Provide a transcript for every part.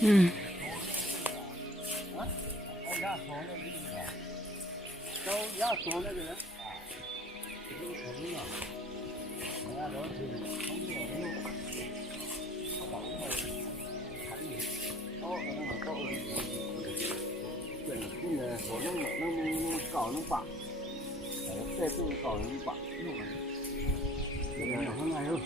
嗯。搞能把，再做搞能把，那个还有。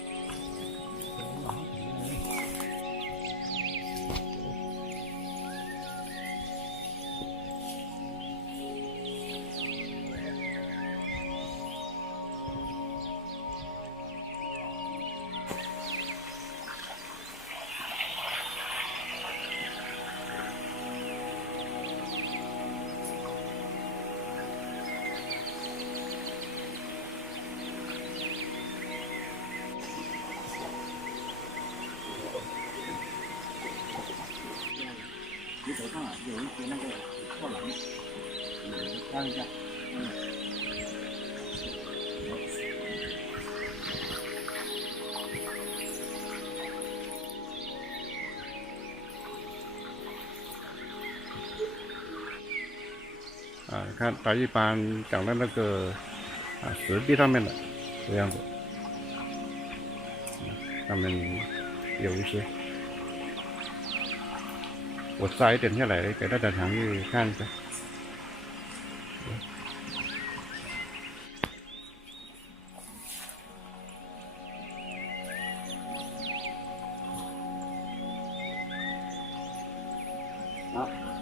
你手上有一些那个破栏，看一下。看它一般长在那个石壁上面的这样子，上面有一些。我摘一点下来给大家尝试看一下。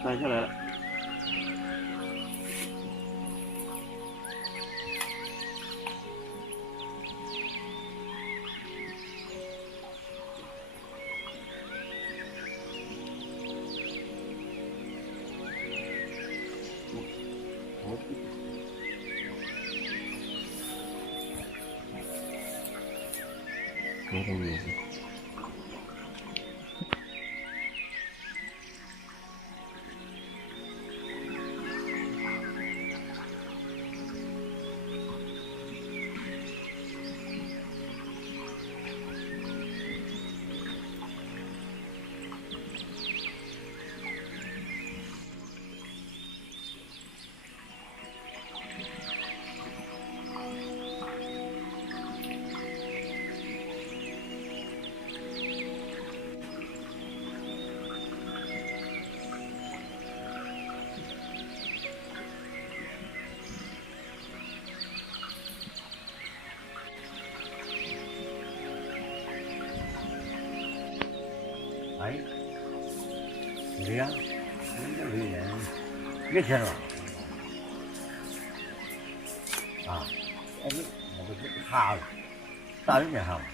摘下来了。多少叶子？哎，对呀，这个人没钱了啊！哎，那个是哈了，大人没哈嘛？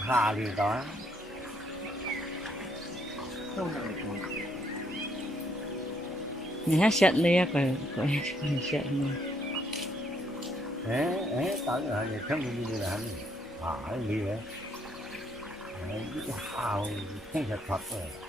哈领导啊！你还写了呀？快写了。大人还也成你的还没啊，还没人，一个哈，天下出来了。